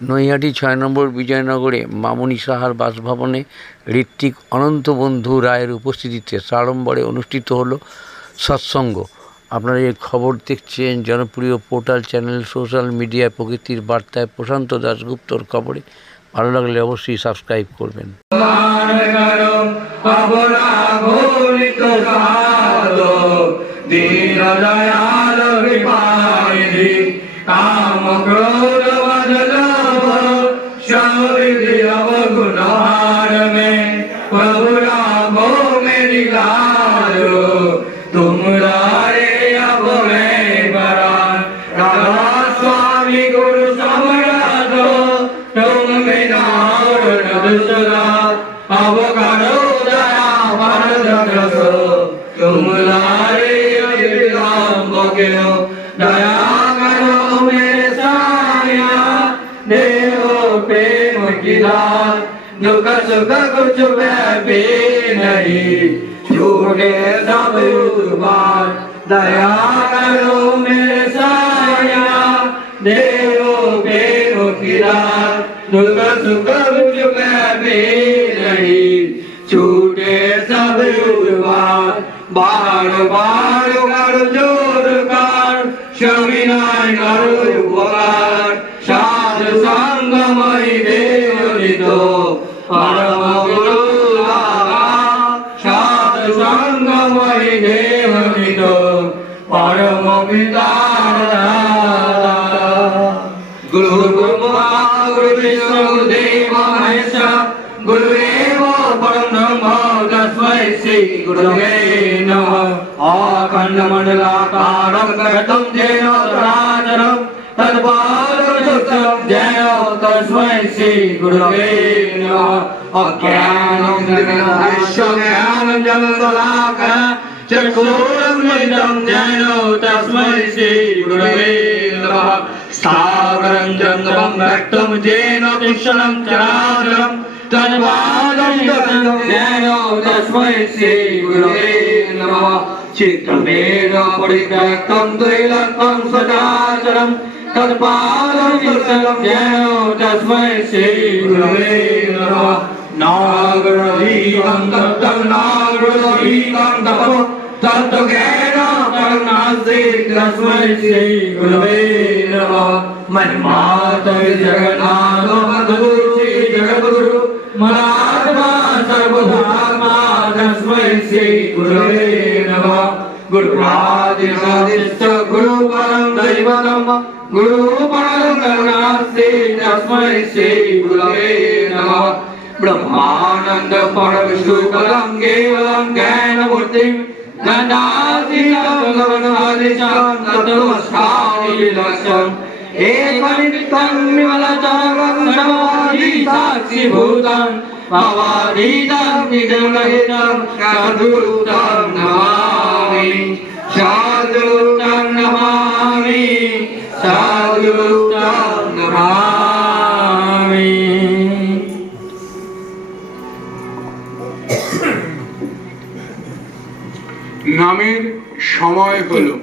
নৈহাটি ৬ নম্বর বিজয়নগরে মামনি সাহার বাসভবনে ঋত্বিক অনন্তবন্ধু রায়ের উপস্থিতিতে সাড়ম্বরে অনুষ্ঠিত হলো সৎসঙ্গ। আপনারা এই খবর দেখছেন জনপ্রিয় পোর্টাল চ্যানেল সোশ্যাল মিডিয়ায় প্রকৃতির বার্তায় প্রশান্ত দাশগুপ্তর খবরে। ভালো লাগলে অবশ্যই সাবস্ক্রাইব করবেন। दुख सुख कुछ भी नहीं झूठे सब बार दया करो मेरे साया देवो प्रेम की रात दुख सुख कुछ भी नहीं झूठे सब बार बार कर जोर कर शमिनाय करो उपकार साध संगमय देवनितो परम गुरु साध संगमय देवनितो परम पिता गुरु ब्रह्मा गुरु विष्णु गुरुदेव महेश्वर गुरुदेव परम ब्रह्म तस्मै श्री गुरुवे नमः अखण्डमण्डलाकारं कर्तुं येन चराचरं तत्पादं जय तस्मै श्री गुरुवे नमः अज्ञानं ज्ञानं जलशलाकः चक्षुरुन्मिलितं येन तस्मै श्री गुरुवे नमः स्थावरं जङ्गमं व्यक्तं येन तीक्ष्णं चराचरं तत्पादं येन तस्मै श्री गुरुवे नमः चित्रमेन परित्यक्तं त्रैलोक्यं सदाचरं तत्पादं येन तस्मै श्री गुरुवे नमः नागरहीतं तप्तं नागरहीतं तपो तत्त्वज्ञान परमास्ति तस्मै श्री गुरुवे नमः मन्माता जगन्नाथ बन्धु श्री जगद्गुरु मनात्मा सर्वभूतात्मा तस्मै श्री गुरुवे नमः गुरुरादिशादिश्च गुरु परं दैवतं गुरु परं करुणास्ति तस्मै श्री गुरुवे नमः ब्रह्मानंद परमविष्णुपदं केवलं ज्ञानमूर्तिं गणातीतं तत्त्वमस्यामि लक्ष्यम् एकनित्यं विमलचारुं साक्षिभूतं भवातीतं निजमहितं साधुतं नमामि साधुतं नमामि साधुतं नमामि। নামের সময় হলো।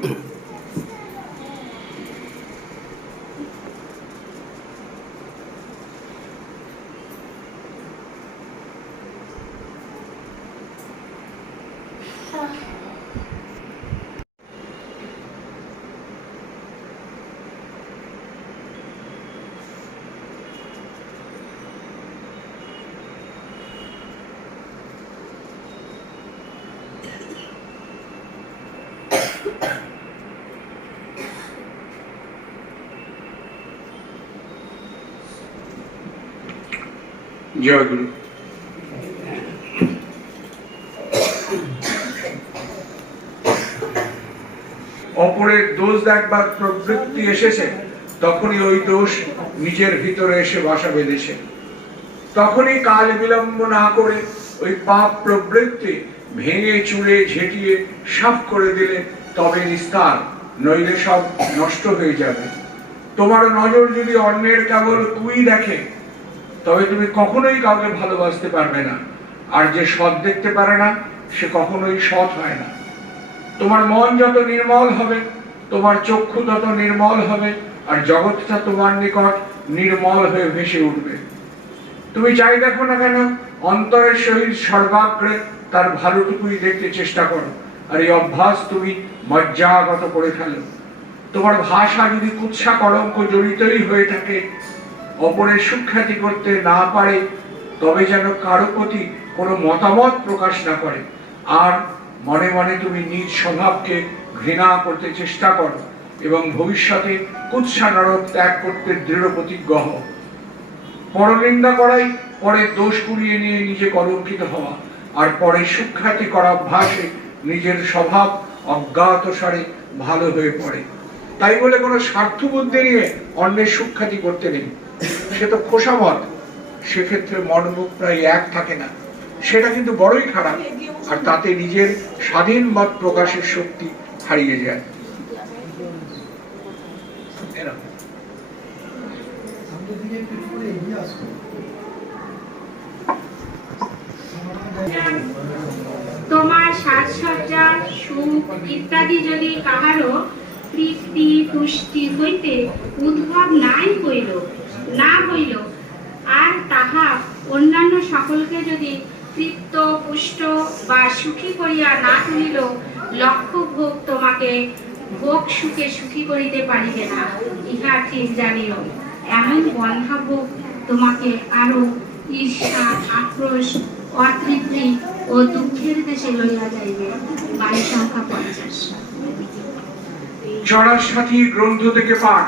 জয় গুরু। অপরের দোষ দেখবার প্রবৃত্তি এসেছে, তখনই ওই দোষ নিজের ভিতরে এসে বাসা বেঁধেছে। তখনই কাল বিলম্ব না করে ওই পাপ প্রবৃত্তি ভেঙে চুড়ে ঝেঁটিয়ে সাফ করে দিলে তবে নিস্তার, নইলে সব নষ্ট হয়ে যাবে। তোমার নজর যদি অন্যের কেবল কুই দেখে, তবে তুমি কখনোই কাউকে ভালোবাসতে পারবে না। আর যে সৎ দেখতে পারে না, সে কখনোই সৎ হয় না। তোমার মন যত নির্মল হবে, তোমার চক্ষু তত নির্মল হবে, আর জগৎটা তোমার নিকট নির্মল হয়ে ভেসে উঠবে। তুমি যাই দেখো না কেন অন্তরের সহিত সর্বাগ্রে তার ভালোটুকুই দেখতে চেষ্টা করো, আর এই অভ্যাস তুমি মজ্জাগত করে ফেলো। তোমার ভাষা যদি কুৎসা কলঙ্ক জড়িতই হয়ে থাকে, অপরের সুখ্যাতি করতে না পারে, তবে যেন কারো প্রতি কোনো মতামত প্রকাশ না করে, আর মনে মনে তুমি নিজ স্বভাবকে ঘৃণা করতে চেষ্টা করো এবং ভবিষ্যতে কুৎসা নরক ত্যাগ করতে দৃঢ় প্রতিজ্ঞ হও। পরনিন্দা করাই পরে দোষ কুড়িয়ে নিয়ে নিজে কলঙ্কিত হওয়া, আর পরে সুখ্যাতি করা অভ্যাসে নিজের স্বভাব অজ্ঞাতসারে ভালো হয়ে পড়ে। তাই বলে কোনো স্বার্থবুদ্ধি নিয়ে অন্যের সুখ্যাতি করতে নেই, সে তো খোসামত, সেক্ষেত্রে মনমুখ প্রায় এক থাকে না, সেটা কিন্তু বড়ই খারাপ, আর তাতে নিজের স্বাধীন মত প্রকাশের শক্তি হারিয়ে যায়। তোমার সাজসজ্জা সুখ ইত্যাদি যদি কাহারও তৃপ্তি পুষ্টি হইতে উদ্ভব না হইল আর তাহা অন্যান্য সকলকে যদি তৃপ্ত পুষ্ট বা সুখী করিয়া না তুলিল, লক্ষ্য ভোগ তোমাকে ভোগ সুখে সুখী করিতে পারিবে না, ইহা ঠিক জানিও। এমন বন্ধাভোগ তোমাকে আরো ঈর্ষা, আক্রোশ, অতৃপ্তি ও দুঃখের দেশে লইয়া যাইবে। বাণী সংখ্যা 50। চড়াসাথী গ্রন্থ থেকে পাঠ।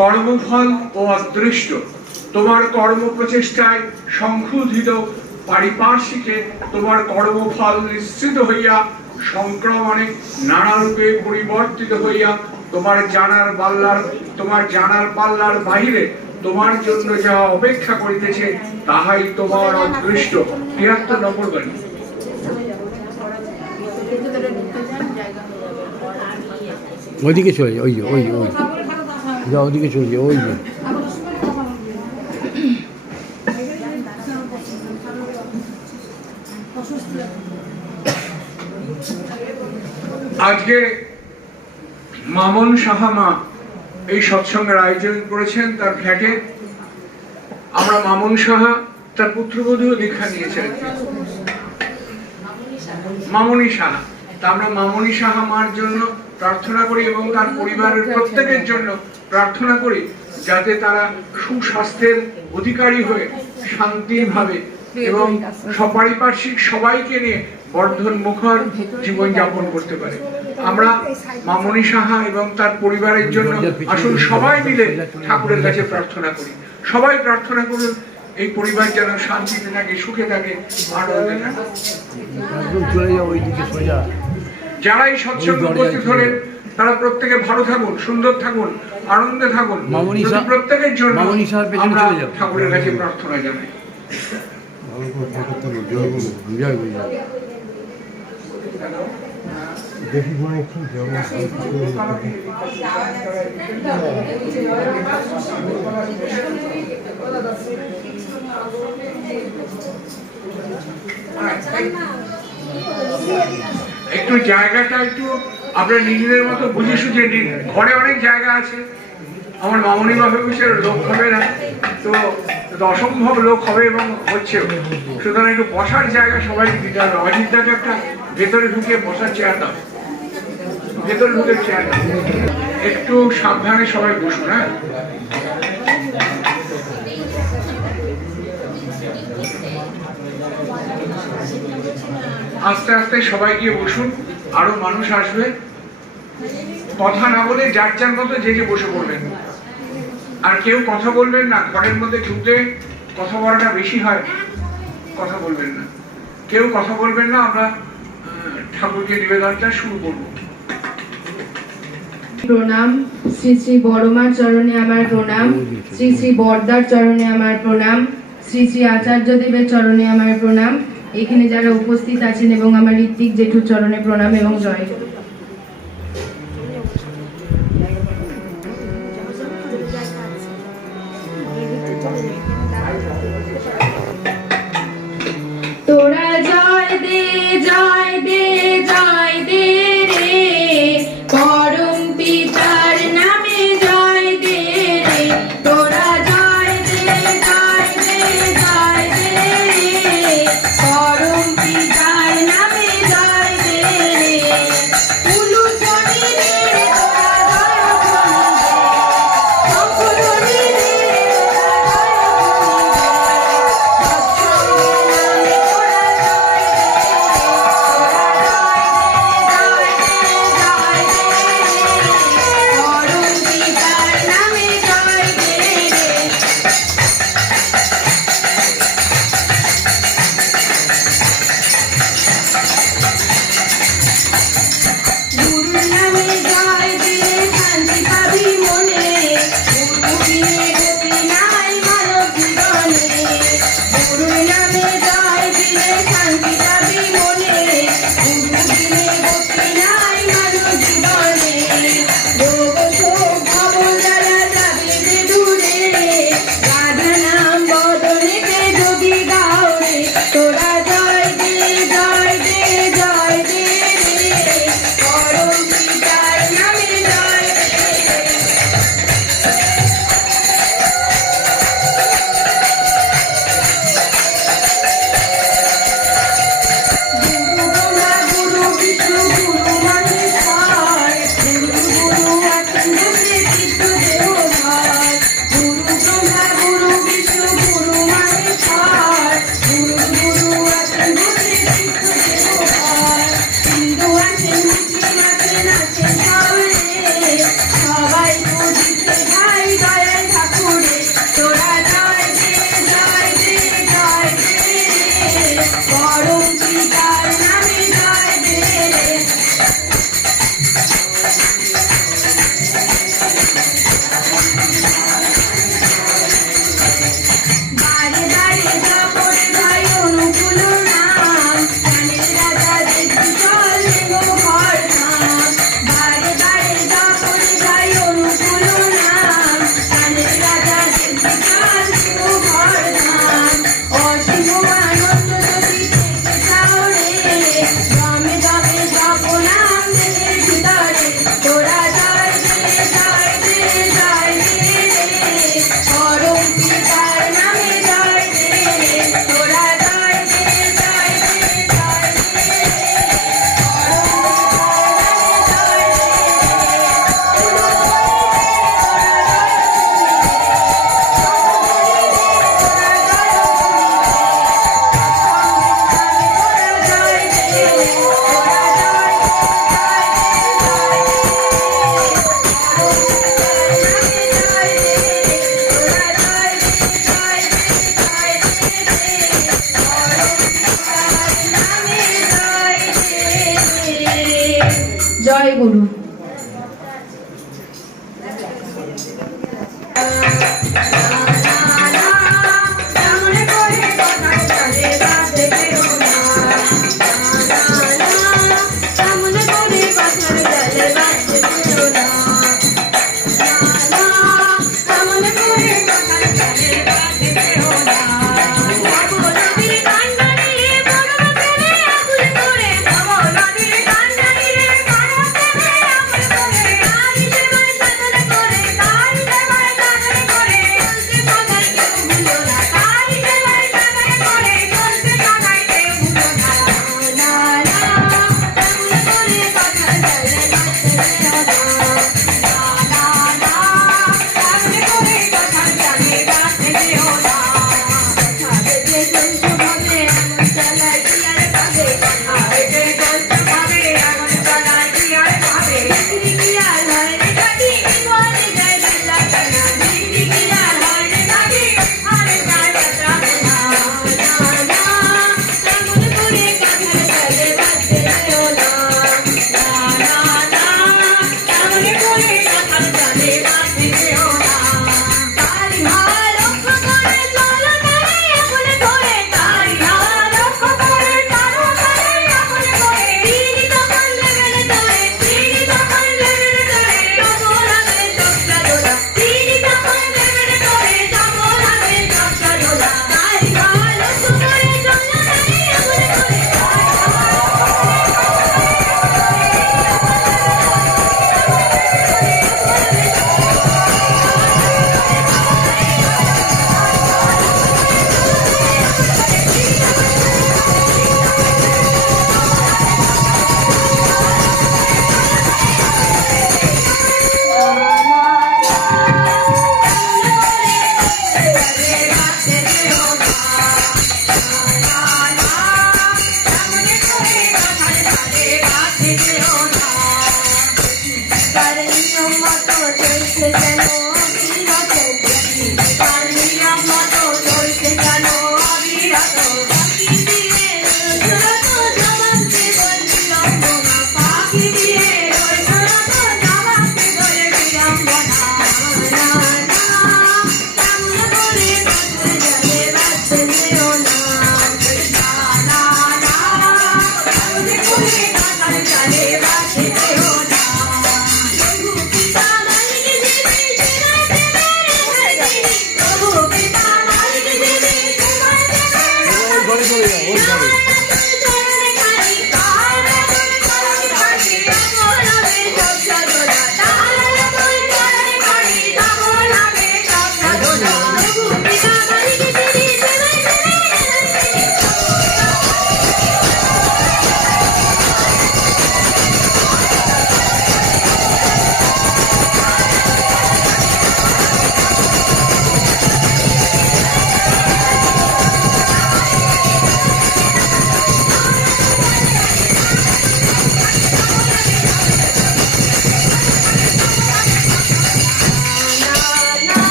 কর্মফল ও অদৃষ্ট। তোমার কর্ম প্রচেষ্টায় সংশোধিত পারিপার্শ্বিকে তোমার কর্মফল নিশ্চিত হইয়া সংক্রমণে নানা রূপে পরিবর্তিত হইয়া তোমার জানার পাল্লার বাহিরে তোমার জন্য যা অপেক্ষা করিতেছে তাহাই তোমার অদৃষ্ট। 73 নম্বর বাণী। ওইদিকে চলে যায়, ওই যা ওইদিকে চলে যায়, ওই আজকে মামন সাহামা এই সৎসঙ্গের আয়োজন করেছেন তার ফ্ল্যাটে। আমরা মামন সাহা তার পুত্রবধূ দীক্ষা নিয়েছেন, মামনি সাহা। তা আমরা মামনি সাহা মার জন্য প্রার্থনা করি এবং তার পরিবারের প্রত্যেকের জন্য প্রার্থনা করি, যাতে তারা সুস্বাস্থ্যের অধিকারী হয়ে শান্তিভাবে এবং সপারিপার্শ্বিক সবাইকে নিয়ে বর্ধন মুখর জীবন যাপন করতে পারে। আমরা মামনি সাহা এবং তার পরিবারের জন্য আসুন সবাই মিলে ঠাকুরের কাছে প্রার্থনা করি। সবাই প্রার্থনা করুন এই পরিবার যেন শান্তিতে থাকে, সুখে থাকে, আনন্দে থাকে। যারা এই সৎসঙ্গে উপস্থিত হলেন তারা প্রত্যেকে ভালো থাকুন, সুন্দর থাকুন, আনন্দে থাকুন। প্রত্যেকের জন্য আমরা ঠাকুরের কাছে প্রার্থনা জানাই। একটু জায়গাটা একটু আপনার নিজেদের মতো বুঝে সুঝে নিন। ঘরে অনেক জায়গা আছে, আমার মামনি বাপের বিষয়ে লোক হবে না, তো অসম্ভব লোক হবে এবং হচ্ছে, সুতরাং একটু বসার জায়গা সবাইকে দিতে হবে। অজিতদাকে একটা ভেতরে ঢুকিয়ে বসার চেয়ার দাও, ভেতরে ঢুকে চেয়ার দাও। একটু সাবধানে সবাই বসুন। হ্যাঁ, আস্তে আস্তে সবাই গিয়ে বসুন, আরো মানুষ আসবে। কথা না বলে যার যার মতো যে বসে পড়বেন, আর কেউ কথা বলবেন না। ঘরের মধ্যে ঢুকলে কথা বলাটা বেশি হয়, কথা বলবেন না, কেউ কথা বলবেন না। আমরা ঠাকুরকে নিবেদনটা শুরু করব। প্রণাম। শ্রী শ্রী বড়মার চরণে আমার প্রণাম, শ্রী শ্রী বরদার চরণে আমার প্রণাম, শ্রী শ্রী আচার্যদেবের চরণে আমার প্রণাম। এখানে যারা উপস্থিত আছেন এবং আমার ঋত্বিক জেঠুর চরণে প্রণাম এবং জয়। তোরা জয় দে জয় দে জয় দে রে, পরম পিতার নামে জয় দে রে। তোরা অরুণিতার নামে জয় দে রে, তোরা জয় দে, জয় দে, জয় দে রে। জয় গুরু।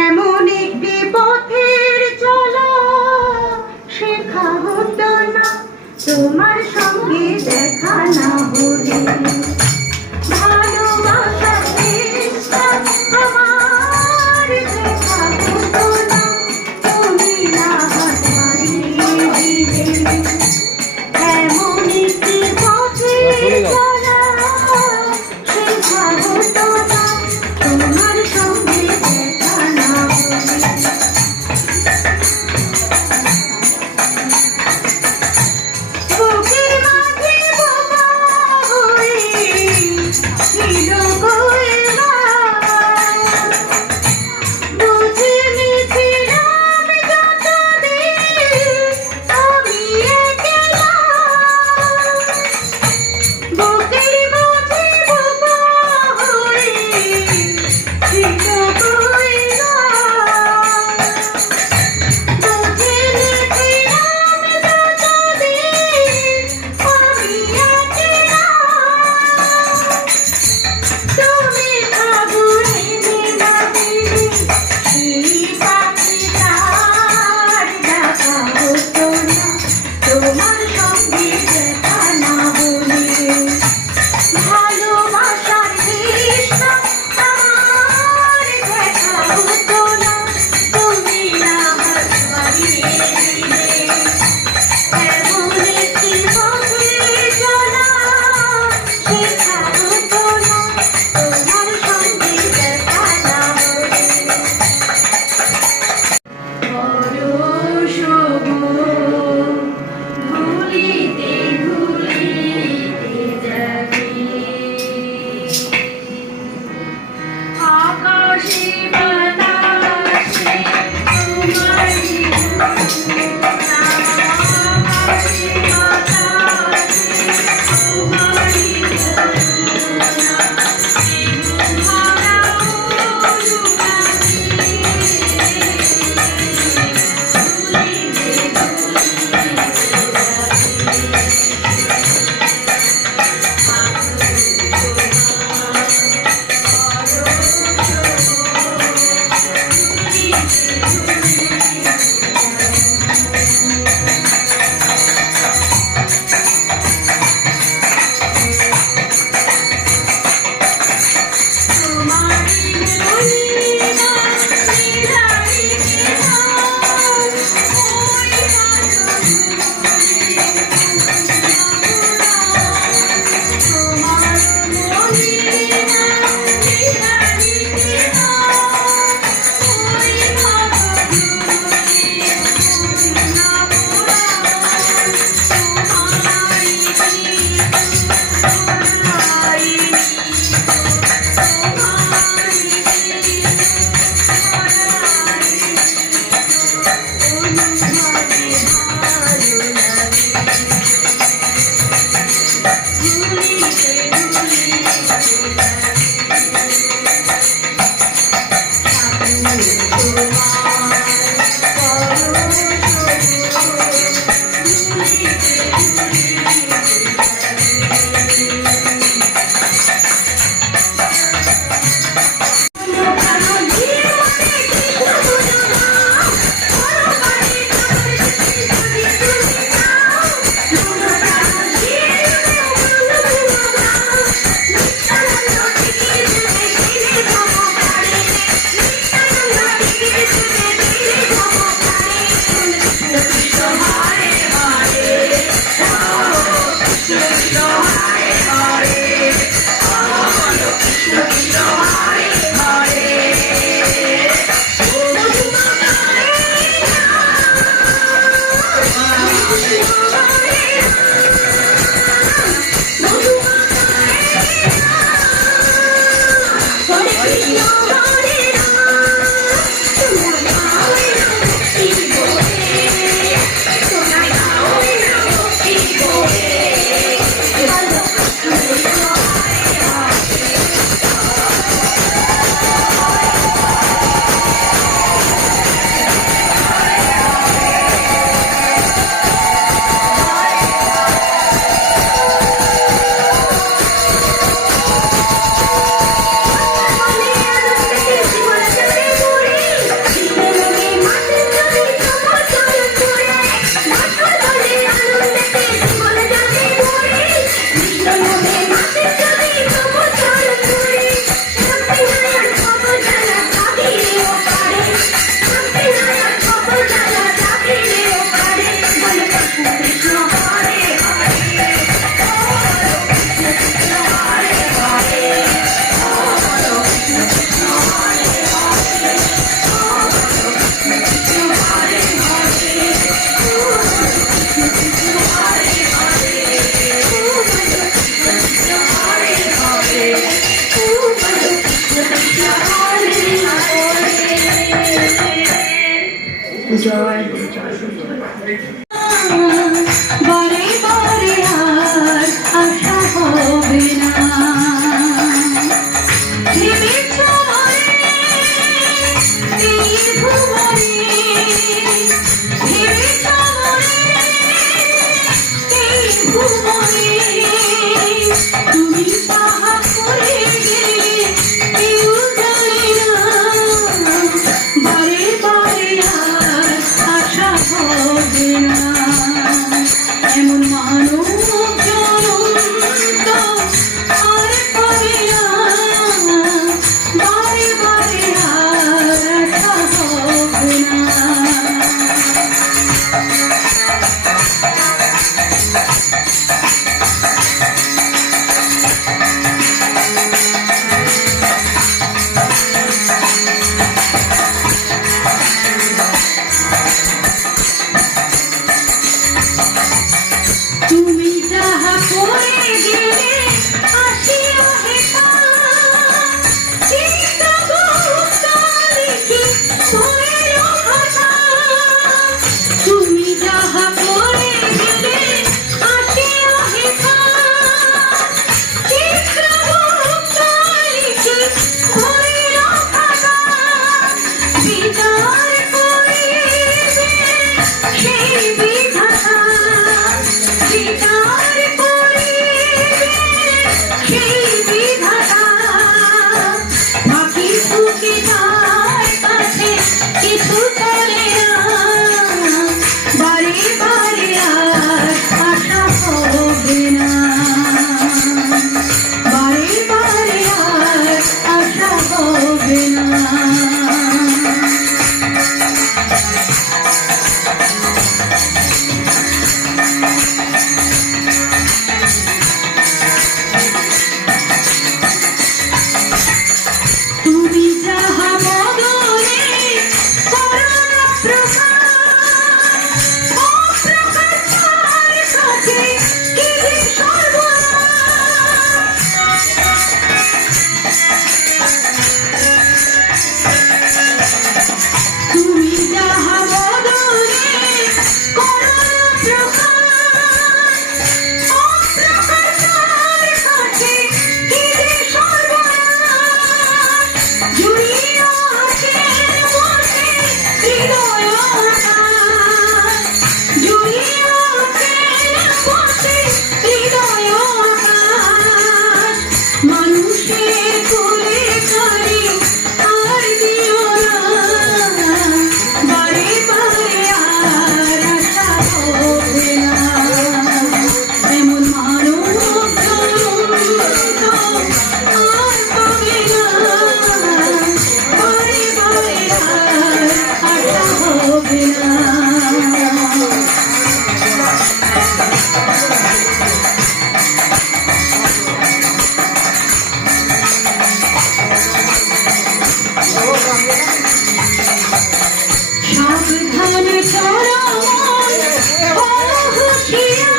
এমন একটি পথের চলা শেখা হতো না তোমার সঙ্গে দেখা না হলে ভালোবাসার চেষ্টা আমার দেখা হতো না তুমি না হাত বাড়িয়ে দিলে এমন একটি পথের চলা জয় গুরু, জয় গুরু, জয় গুরু। বারে বারে আর আশা হবে না ভেবেছ মনে এই ভুবনে ভেবেছ মনে এই ভুবনে তুমি তাহা করে গেলে কেউ জানে না বারে বারে আর আশা হবে না এমন মানব জনম তো আর পাবে না বারে বারে আর আশা হবে না তুমি যাহা করে গেলে আসিয়া হেতা চিন্তা লিখি হইল ভাষা তুমি যাহা করে গেলে আসিয়া হেতা চিত্র লিখি হইল ভাষা বিচার করিবে সেই বিধাতা বিচার করিবে সেই বিধাতা বাকি সুখী তার কাছে কিছু চলে না বারে বারে আর আশা হবে না বারে বারে আর আশা হবে না তুমি যাহা বদলে করুণা প্রকাশ অপ্রকাশ তার কাছে কি যে সর্বনাশ তুমি যাহা বদলে করুণা প্রকাশ অপ্রকাশ তার কাছে কি যে সর্বনাশ জুড়িয়া আছে বসে হৃদয় আকাশ জুড়িয়া আছে বসে হৃদয় আকাশ মানুষের কোলে কারে আর দিও না বারে বারে আর আশা হবে না এমন মানব জনম তো আর পাবে না বারে বারে আর আশা হবে না সাবধানে চলো হুঁশিয়ার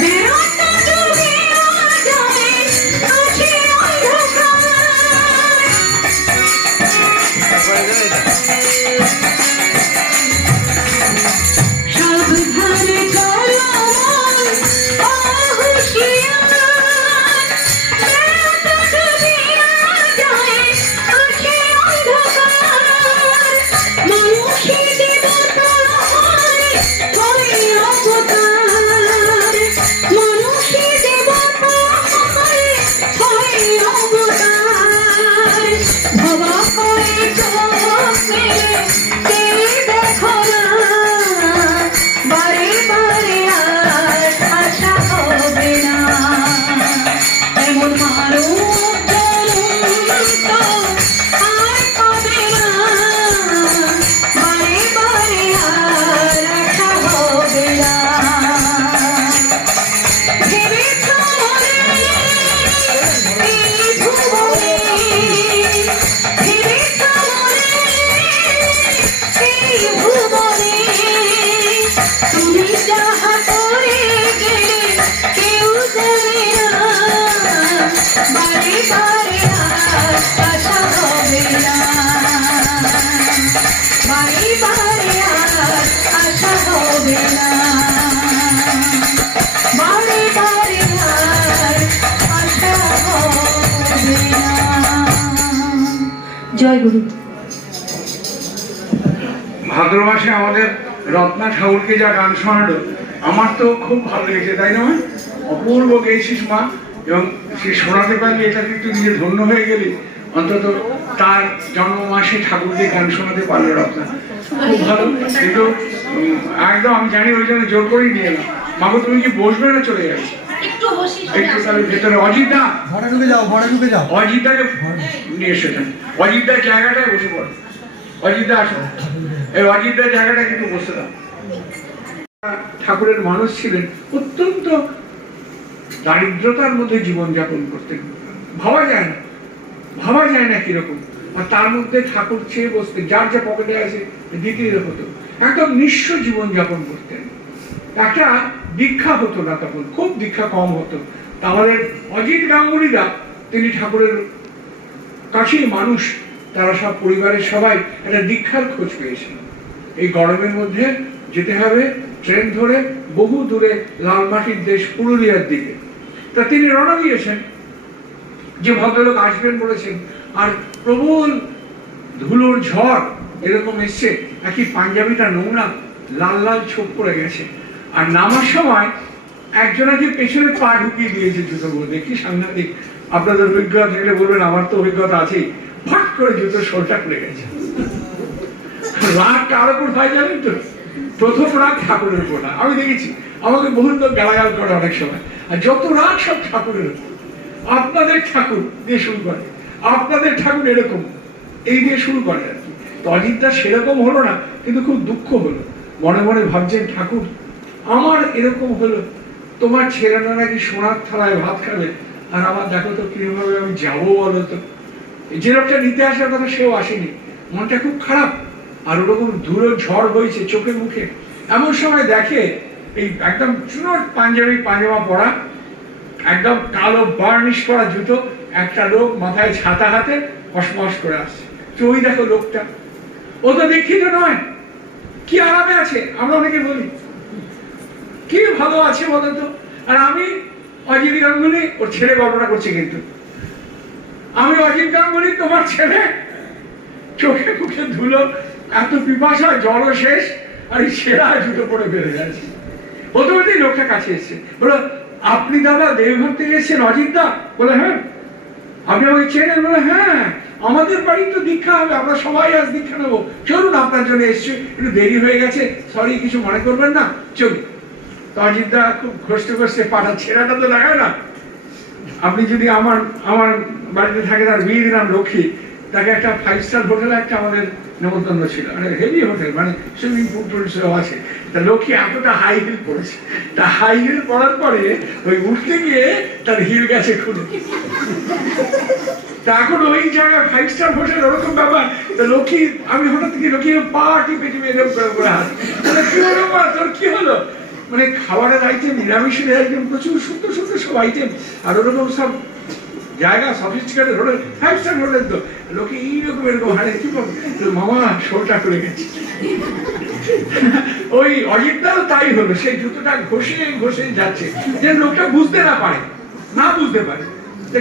বেরোতে ডুবিয়া যাবে আছে অন্ধকার সাবধানে চলো হুঁশিয়ার বেরোতে ডুবিয়া যাবে আছে অন্ধকার মানুষের দেবতা হয় হয় অবতার মানুষের দেবতা হয় হয় অবতার ভবা করে চোখ মেলে কে দেখো না বারে বারে আর আশা হবে না এমন মানব জনম তো আর পাবে না বারে বারে আর আশা হবে না ভেবেছ মনে এই ভুবনে ভেবেছ মনে এই ভুবনে তুমি যাহা করে গেলে কেউ জানে না জয় গুরু। ভাদ্র মাসে আমাদের রত্না ঠাকুরকে যা গান শোনালো আমার তো খুব ভালো লেগেছে, তাই না? অপূর্ব গেয়েছিস মা, এবং সে শোনাতে পারলে এটা কিন্তু নিজে ধন্য হয়ে গেলি। অন্তত তার জন্ম মাসে ঠাকুরকে গান শোনাতে পারলো রত্না, খুব ভালো। কিন্তু একদম আমি জানি ওই জন্য জোর করেই নিয়ে এলাম। মাগো তুমি কি বসবে না চলে যাবে? একটু তাহলে ভেতরে অজিতদা, অজিতদাকে নিয়ে এসেছেন, অজিতদার জায়গাটায় বসে পড়ো। অজিতদা আসো, এই অজিতদার জায়গাটা কিন্তু বসে দাও। ঠাকুরের মানুষ ছিলেন, অত্যন্ত দারিদ্রতার মধ্যে জীবনযাপন করতেন, ভাবা যায় না কিরকম। আর তার মধ্যে ঠাকুর চেয়ে বসতেন, যার যা পকেটে আছে দিতে হতো, একদম নিঃস্ব জীবনযাপন করতেন। একটা দীক্ষা হতো না তখন, খুব দীক্ষা কম হতো। আমাদের অজিত গাঙ্গুলিদা, তিনি ঠাকুরের কাছেই মানুষ, তারা সব পরিবারের সবাই একটা দীক্ষার খোঁজ পেয়েছিল। এই গরমের মধ্যে যেতে হবে ট্রেন ধরে বহু দূরে, লালমাটির দেশ পুরুলিয়ার দিকে। তা তিনি রওনা দিয়েছেন, যে ভদ্রলোক আসবেন বলেছেন, আর প্রবল ধুলোর ঝড় এরকম এসছে, একই পাঞ্জাবিটা নোংরা, লাল লাল ছোপ পড়ে গেছে। আর নামার সময় একজনাকে পেছনে পা ঢুকিয়ে দিয়েছে জুতোর মধ্যে, কি সাংঘাতিক। আপনাদের অভিজ্ঞতা থাকলে বলবেন, আমার তো অভিজ্ঞতা আছেই। ফাট করে জুতোর সোলটা খুলে গেছে। রাগ কার উপর হয় জানেন তো? প্রথম রাগ ঠাকুরের উপর না, আমি দেখেছি আমাকে বহু লোক গালাগাল করে অনেক সময়, আর যত রাগ সব ঠাকুরের উপর। আপনাদের ঠাকুর দিয়ে শুরু করে, আপনাদের ঠাকুর এরকম, এই দিয়ে শুরু করে আর কি। তো অজিতদা সেরকম হলো না, কিন্তু খুব দুঃখ হলো, মনে মনে ভাবছেন ঠাকুর আমার এরকম হলো, তোমার ছেলেরা নাকি সোনার থালায় ভাত খাবে, আর আমার দেখো তো কিভাবে আমি যাবো বলো তো। যে লোকটা নিতে আসার কথা সেও আসেনি, মনটা খুব খারাপ। আর ওরকম দূরে ঝড় হয়েছে চোখে মুখে। এমন সময় দেখে এই একদম চুনোট পাঞ্জাবি পায়জামা পরা, একদম কালো বার্নিশ করা জুতো, একটা লোক মাথায় ছাতা হাতে ফসমস করে আসছে। তো ওই দেখো লোকটা, ও তো দীক্ষিত নয়, কি আরামে আছে। আমরা অনেকে বলি কি ভালো আছে বলো তো। আর আমি অজিত গাঙ্গুলি, ওর ছেলে গল্পটা করছে, কিন্তু আমি অজিত গাঙ্গুলি তোমার ছেলে, চোখে মুখে ধুলো, এত পিপাসা, জলও শেষ, আর এই ছেঁড়া জুতো পরে বেড়ে যাচ্ছে। প্রথমেই লোকটা কাছে এসছে, বলো আপনি দাদা দেবঘর থেকে এসেছেন অজিতদা? বলে হ্যাঁ। আপনি আমাকে চেনেন? বলে হ্যাঁ, আমাদের বাড়ি তো দীক্ষা হবে, আমরা সবাই আজ দীক্ষা নেবো, চলুন আপনার জন্য এসছি, একটু দেরি হয়ে গেছে, সরি, কিছু মনে করবেন না, চলুন। তো অজিতদা খুব ঘষতে ঘষতে পাঠা, ছেঁড়াটা তো লাগায় না। আপনি যদি আমার বাড়িতে থাকেন, আর বিয়ে দিলাম লক্ষ্মী, তাকে একটা 5 স্টার হোটেলে একটা আমাদের নেমন্তন্ন ছিল, মানে হেভি হোটেল, মানে সুইমিং পুল টুল সব আছে। তা লক্ষ্মী এতটা হাই হিল পড়েছে, তা হাই হিল পড়ার পরে ওই উঠতে গিয়ে তার হিল গেছে খুলে। তা এখন ওই জায়গায় 5 স্টার হোটেল, ওরকম ব্যাপার। তা লক্ষ্মী, আমি হঠাৎ থেকে লক্ষ্মী পা টিপে টিপে এরকম করে হাত, কি হলো মা, তোর কি হলো? মানে খাবারের আইটেম, নিরামিষের আইটেম, প্রচুর সুন্দর সুন্দর সব আইটেম, আর ওরকম সব জায়গা, সফিস্টিকেটেড হোটেল, 5 স্টার হোটেল। তো লোকে এইরকম এরকম হারে কি বলবো, মামা শোলটা করে গেছে। ওই অজিতদাও তাই হলো, সেই জুতোটা ঘষে ঘষে যাচ্ছে, যে লোকটা বুঝতে না বুঝতে পারে।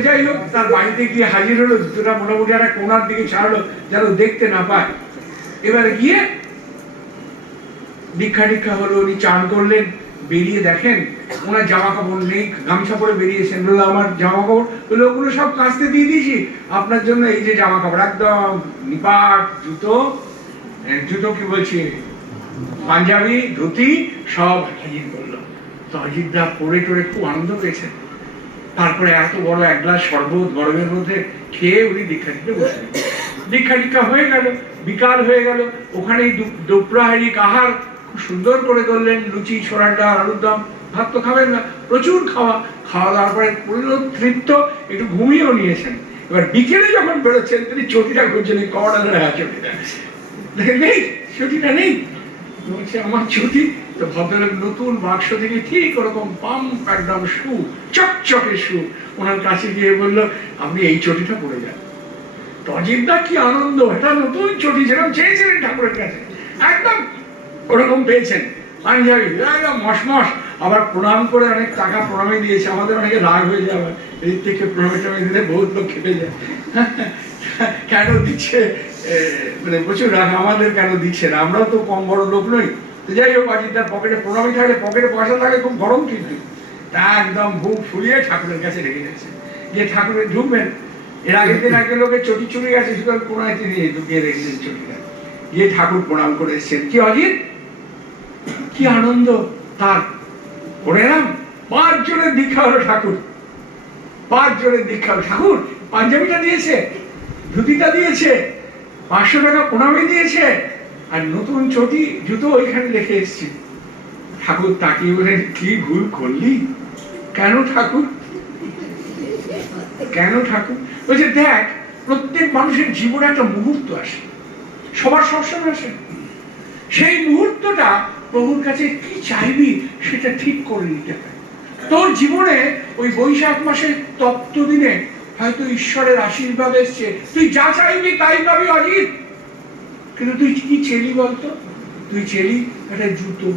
যাই হোক, তার বাড়িতে গিয়ে হাজির হলো, জুতোটা মোটামুটি একটা কোনার দিকে ছাড়লো যেন দেখতে না পায়। এবারে গিয়ে দীক্ষা হলো, উনি চান করলেন, বেরিয়ে দেখেন ওনার জামা কাপড় নেই, গামছা পরে বেরিয়েছেন। বললো আমার জামা কাপড়, বললো ওগুলো সব কাচতে দিয়ে দিয়েছি, আপনার জন্য এই যে জামা কাপড় একদম নিপাট, জুতো কি বলছি, পাঞ্জাবি, ধুতি সব হাজির করলো। তো অজিতদা পরে টরে খুব আনন্দ পেয়েছেন। তারপরে এত বড় 1 গ্লাস শরবত গরমের মধ্যে খেয়ে উনি দীক্ষা দিতে বসলেন। দীক্ষা হয়ে গেল, বিকাল হয়ে গেল, ওখানেই দুপুরাহারি আহার খুব সুন্দর করে করলেন, লুচি, ছোলার ডাল, আলুর দম। ভাত তো খাবেন না, প্রচুর খাওয়া দাওয়ার পরে পুরো তৃপ্ত, একটু ঘুমিয়েও নিয়েছেন। এবার বিকেলে যখন বেরোচ্ছেন, তিনি চটিটা খুঁজছেন, কর্নারে চটিটা নেই, চটিটা নেই, বলছে আমার চটি। তো ভদ্রলোক নতুন বাক্স থেকে ঠিক ওরকম পাম্প একদম শু, চকচকে শু, ওনার কাছে গিয়ে বললো আপনি এই চটিটা পরে যান। তো অজিতদা কি আনন্দ, এটা নতুন চটি, যেরকম চেয়েছিলেন ঠাকুরের কাছে, একদম ওরকম পেয়েছেন। পাঞ্জাবি একদম মশমস, আবার প্রণাম করে অনেক টাকা প্রণামে দিয়েছে, আমাদের অনেকে রাগ হয়ে যায়, আবার এই থেকে প্রণামে টমে দিলে বহুত লোক খেপে যায় কেন দিচ্ছে, মানে প্রচুর রাগ, আমাদের কেন দিচ্ছে না, আমরাও তো কম বড় লোক নই। তো যাই হোক, আজি তার পকেটে প্রণামী থাকলে, পকেটে পয়সা থাকে খুব গরম, কিন্তু তা একদম বুক ফুলিয়ে ঠাকুরের কাছে রেখে দিয়েছে। যে ঠাকুরের ঢুকবেন, এর আগের দিন একটা লোকের চটি চুরি গেছে, সুতরাং কোনায় তিনি ঢুকিয়ে রেখেছেন চটিটা, গিয়ে ঠাকুর প্রণাম করে এসছেন। কি অজিত, কি আনন্দ তার, করে এলাম 5 জনের দীক্ষা হলো ঠাকুর, 5 জনের দীক্ষা হলো ঠাকুর, পাঞ্জাবিটা দিয়েছে, ধুতিটা দিয়েছে, 500 টাকা প্রণামী দিয়েছে, আর নতুন চটি জুতো ওইখানে রেখে এসছি। ঠাকুর তাকিয়ে বলেন, কি ভুল করলি, কেন ঠাকুর, কেন ঠাকুর? বলছে, দেখ, প্রত্যেক মানুষের জীবনে একটা মুহূর্ত আসে, সবার সবসময় আসে, সেই মুহূর্তটা প্রভুর কাছে কি চাইবি সেটা ঠিক করে নিতে হবে। তোর জীবনে ওই বৈশাখ মাসের তপ্ত দিনে হয়তো ঈশ্বরের আশীর্বাদ এসছে, তুই যা চাইবি তাই পাবি অজিত, কিন্তু তুই কি চেলি বলতো? তুই চেলি একটা জুতো,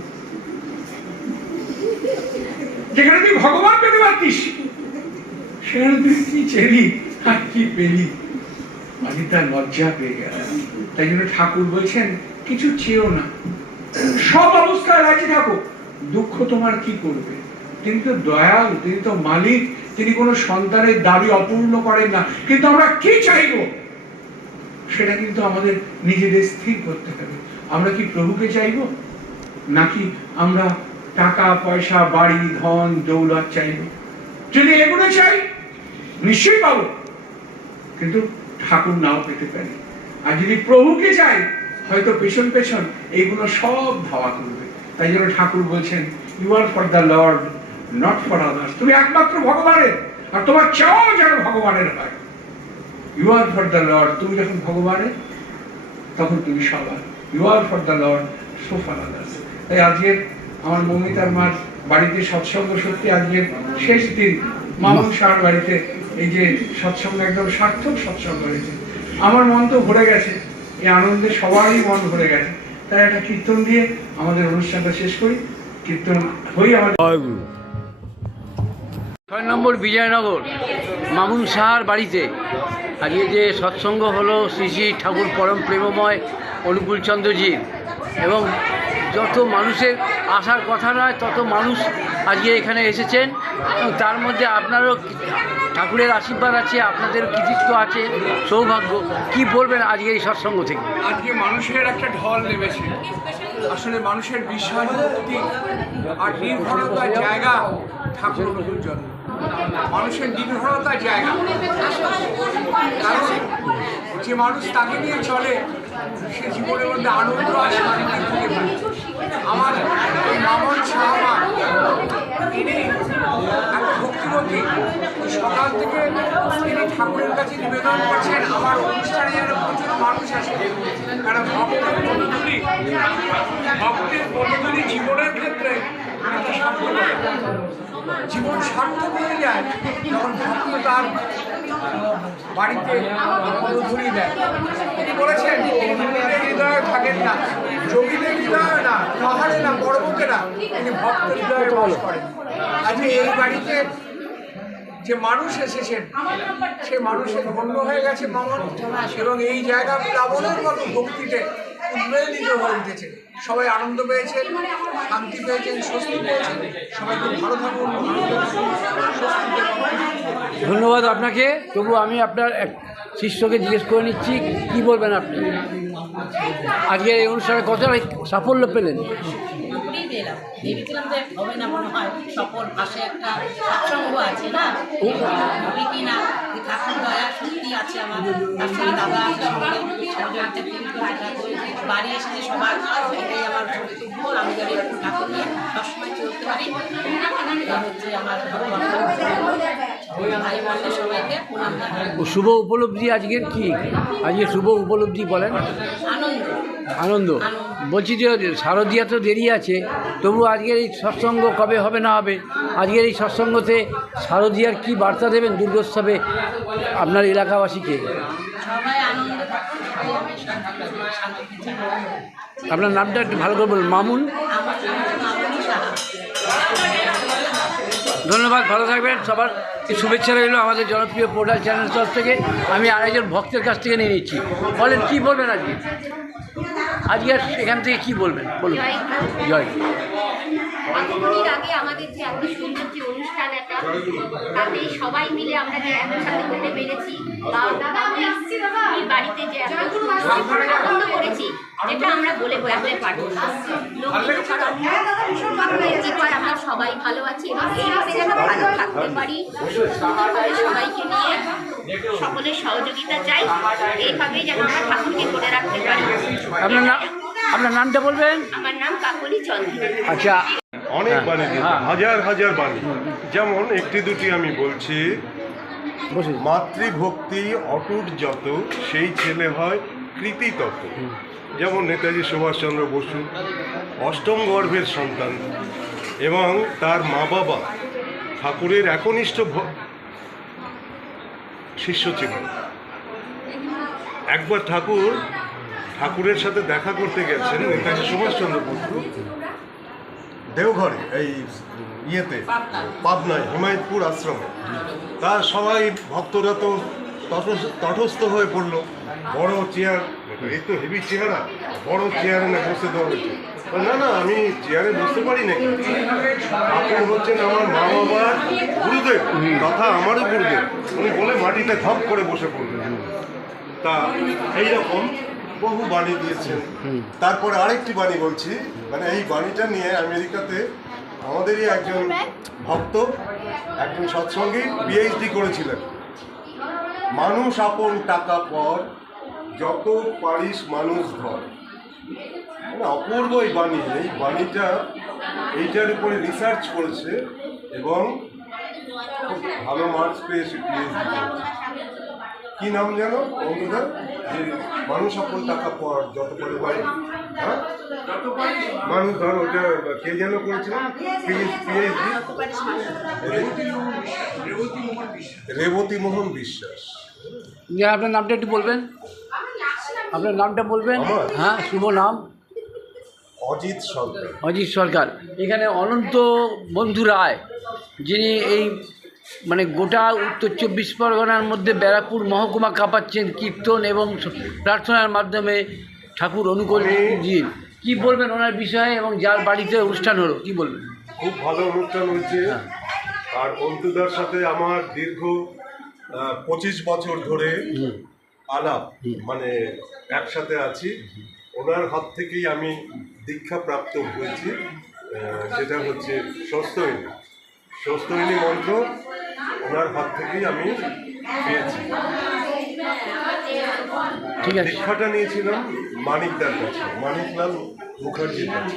যেখানে তুই ভগবান পেতে পারতিস, সেখানে তুই কি চেলি আর কি পেলি? অজিত তার লজ্জা পেয়ে গেল। তাই জন্য ঠাকুর বলছেন, কিছু চেয়েও না, সব অবস্থায় রাজি থাকো, দুঃখ তোমার কি করবে? তিনি তো দয়াল, তিনি তো মালিক, তিনি কোনো সন্তানের দাবি অপূর্ণ করেন না। কিন্তু আমরা কি চাইবো সেটা কিন্তু আমাদের নিজেদের স্থির করতে হবে। আমরা কি প্রভুকে চাইবো, নাকি আমরা টাকা পয়সা, বাড়ি, ধন, দৌলত চাইবো? যদি এগুলো চাই নিশ্চয়ই পাবো, কিন্তু ঠাকুর নাও পেতে পারি। আর যদি প্রভুকে চাই, হয়তো পেছন পেছন এইগুলো সব ধাওয়া করবে। তাই জন্য ঠাকুর বলছেন, you are for the lord, not for others. তুমি একমাত্র ভগবানের, আর তোমার চাও যেন ভগবানের হয়। You are for the lord, তুমি যখন ভগবানের, তখন তুমি সবার। You are for the lord, so for others. তাই আজকের আমার মৌমিতার মার বাড়িতে সৎসঙ্গ, সত্যি আজকের শেষ দিন মামুন শাহর বাড়িতে এই যে সৎসঙ্গ, একদম সার্থক সৎসঙ্গ হয়েছে। আমার মন তো ভরে গেছে, এই আনন্দে সবারই মন ভরে গেছে। তাই একটা কীর্তন দিয়ে আমাদের অনুষ্ঠানটা শেষ করি। কীর্তন হই আমাদের। 6 নম্বর বিজয়নগর মামুন সাহার বাড়িতে আজকে যে সৎসঙ্গ হলো শ্রী শ্রী ঠাকুর পরম প্রেমময় অনুকূল চন্দ্রজির, এবং যত মানুষের আসার কথা নয় তত মানুষ আজকে এখানে এসেছেন, এবং তার মধ্যে আপনারও ঠাকুরের আশীর্বাদ আছে, আপনাদেরও কৃতিত্ব আছে, সৌভাগ্য। কি বলবেন আজকে এই সৎসঙ্গ থেকে? আজকে মানুষের একটা ঢল নেমেছে। আসলে মানুষের বিশ্বাস, ভক্তি আর নির্ভরতার জায়গা ঠাকুর অনুকূল চন্দ্র। মানুষের নির্ভরতার জায়গা, কারণ যে মানুষ তাকে নিয়ে চলে, সে জীবনের মধ্যে আনন্দ আর শান্তি খুঁজে পায়। আমার এই মামুন শাহ, তিনি একটা ভক্তিমতী, সকাল থেকে তিনি ঠাকুরের কাছে নিবেদন করছেন আমার অনুষ্ঠানে যেন প্রচুর মানুষ আসে। কারণ ভক্তের পদধূলি জীবনের ক্ষেত্রে একটা সার্থকতা। জীবন সার্থক হয়ে যায় যখন ভক্ত তার বাড়িতে পদধূলি দেয়। তিনি বলেছেন, যোগীদের হৃদয়ে থাকেন না, যোগীদের হৃদয়ে না, পাহাড়ে না, পর্বতে না, তিনি ভক্তের হৃদয়ে বাস করেন। আজকে এই বাড়িতে যে মানুষ এসেছেন, সে মানুষের ধন্য হয়ে গেছে মামুন, এবং এই জায়গা প্লাবনের মতো ভক্তিতে উন্মোলিত হয়ে উঠেছে। সবাই আনন্দ পেয়েছেন, শান্তি পেয়েছেন, স্বস্তি পেয়েছেন। সবাই খুব ভালো থাকুন, ধন্যবাদ আপনাকে। তবু আমি আপনার এক শিষ্যকে জিজ্ঞেস করে নিচ্ছি, কি বলবেন আপনি আজকে এই অনুষ্ঠানে কতটা সাফল্য পেলেন? পুরোপুরি পেলাম, ভেবেছিলাম যে হবে না, মনে হয় সফল পাশে একটা সৎসঙ্গ আছে না, হবে কি না, ঠাকুর দয়া সত্যি আছে আমার। তার সঙ্গে দাদা আছে, সঙ্গে সহযোগিতা বাড়ি এসেছে সবার, এটাই আমার কর্তব্য। আমি যদি ঠাকুর নিয়ে সবসময় চলতে পারি, এটা হচ্ছে আমার ভাই বোনদের সবাইকে প্রণাম জানাই। শুভ উপলব্ধি আজকের কি? আজকে শুভ উপলব্ধি বলেন। আনন্দ আনন্দ। বলছি যে শারদীয়া তো দেরি আছে, তবু আজকের এই সৎসঙ্গ কবে হবে না হবে, আজকের এই সৎসঙ্গতে শারদীয়ার কি বার্তা দেবেন দুর্গোৎসবে আপনার এলাকাবাসীকে? সবাই আনন্দ থাকুন, সবাই আমি শান্তি চাই। আপনার নামটা একটু ভালো করে বলুন। মামুন আমার নাম মামুন সাহা। ধন্যবাদ, ভালো থাকবেন। সবার শুভেচ্ছা রইল আমাদের জনপ্রিয় পোর্টাল চ্যানেল তরফ থেকে। আমি আরেকজন ভক্তের কাছ থেকে নিয়ে নিচ্ছি। বলেন, কী বলবেন আজকে? আজকে এখান থেকে কী বলবেন বলুন। জয়। অনেকদিন আগে আমাদের যে এত সুন্দর যে অনুষ্ঠান একটা, তাতে সবাই মিলে আমরা যে একসাথে হতে পেরেছি বা এই বাড়িতে যে এত আনন্দ করেছি, যেটা আমরা বলে বোঝাতে পারবো না। আমরা সবাই ভালো আছি এবং এইভাবে যেন ভালো থাকতে পারি, সুন্দরভাবে সবাইকে নিয়ে সকলের সহযোগিতা চাই, এইভাবেই যেন আমরা ঠাকুরকে করে রাখতে পারি। আপনার নামটা বলবেন? আমার নাম কাকলি চন্দ্র। আচ্ছা, অনেক বাণী দিয়েছে, হাজার হাজার বাণী। যেমন একটি দুটি আমি বলছি। মাতৃভক্তি অটুট যত, সেই ছেলে হয় কৃতি তত। যেমন নেতাজি সুভাষচন্দ্র বসু অষ্টম গর্ভের সন্তান এবং তার মা বাবা ঠাকুরের একনিষ্ঠ শিষ্য ছিলেন। একবার ঠাকুরের সাথে দেখা করতে গেছেন নেতাজি সুভাষচন্দ্র বসু দেওঘরে, এই ইয়েতে পাবনায় হিমায়তপুর আশ্রমে। তা সবাই ভক্তরা তো তটস্থ হয়ে পড়লো। বড় চেয়ার, এই তো হেভি চেহারা, বড় চেয়ারে না বসে দেওয়া হয়েছে। না না, আমি চেয়ারে বসতে পারি না। আপনি হচ্ছেন আমার মা বাবার গুরুদেব তথা আমারও গুরুদেব, উনি বলে মাটিতে ধপ করে বসে পড়লেন। তা এইরকম বহু বাণী দিয়েছেন। তারপরে আরেকটি বাণী বলছি, মানে এই বাণীটা নিয়ে আমেরিকাতে আমাদেরই একজন ভক্ত, একজন সৎসঙ্গী পিএইচডি করেছিলেন। মানুষ আপন টাকা পর, যত পারিস মানুষ ধর। মানে অপূর্ব এই বাণী। এই বাণীটা এইটার উপরে রিসার্চ করেছে এবং খুব ভালো মার্কস পেয়েছে পিএইচডি করেছে। কি নাম জানো বন্ধুরা? যে মানুষ আপন টাকা পর, যত পারে বাড়ি, হ্যাঁ মানুষ ধর। ওটা কে যেন করেছিল পিএইচডি? রেবতী মোহন বিশ্বাস। আপনার নামটা একটু বলবেন? আপনার নামটা বলবেন? হ্যাঁ, শুভ নাম? অজিত সরকার। অজিত সরকার। এখানে অনন্ত বন্ধু রায়, যিনি এই মানে গোটা উত্তর 24 পরগনার মধ্যে ব্যারাকপুর মহকুমা কাঁপাচ্ছেন কীর্তন এবং প্রার্থনার মাধ্যমে ঠাকুর অনুকূল দিন। কী বলবেন ওনার বিষয়ে এবং যার বাড়িতে অনুষ্ঠান হলো, কী বলবেন? খুব ভালো অনুষ্ঠান হয়েছে। আর অন্তুদার সাথে আমার দীর্ঘ 25 বছর ধরে আলাপ, মানে একসাথে আছি। ওনার হাত থেকেই আমি দীক্ষা প্রাপ্ত হয়েছি, যেটা হচ্ছে স্বস্তিনী মন্ত্র ওনার হাত থেকেই আমি পেয়েছি। ঠিক আছে। দীক্ষাটা নিয়েছিলাম মানিকদার কাছে, মানিকলাল মুখার্জির কাছে,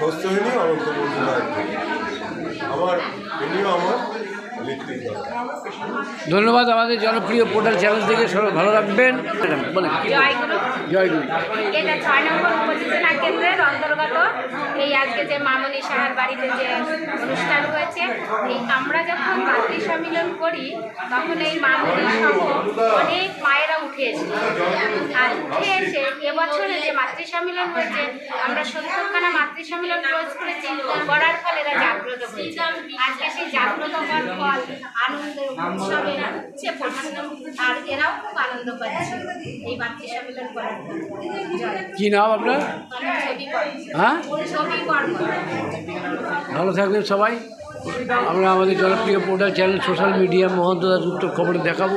স্বস্তিনী অনন্ত বন্ধু রায় থেকে। ইনিও আমার ঋত্বিক দাদা। ধন্যবাদ। আমাদের জনপ্রিয় পোর্টাল চ্যানেল থেকে সবাই ভালো রাখবেন। বলেন। জয়গুরু। জয়গুরু। এটা 6 নম্বর উপজেলা কেন্দ্রের অন্তর্গত এই আজকে যে মামনি সাহার বাড়িতে যে অনুষ্ঠান হয়েছে, এই আমরা যখন মাতৃ সম্মিলন করি তখন এই মামনি সহ অনেক মায়েরা উঠে এসেছে। আর উঠে এসে এবছরে যে মাতৃ সম্মিলন হয়েছে, আমরা 70খানা মাতৃ সম্মিলন ক্লোজ করেছি, করার ফলে এরা জাগ্রত হয়েছে। আজকে সেই জাগ্রত হওয়ার ফল আনন্দের উৎসবে সে পড়ছে, আর এরাও খুব আনন্দ পাচ্ছে এই মাতৃ সম্মিলন করার ফলে। কী নাম আপনার? হ্যাঁ, ভালো থাকবেন সবাই। আমরা আমাদের জনপ্রিয় portal channel social media Mahanta Das উত্তর খবরে দেখাবো।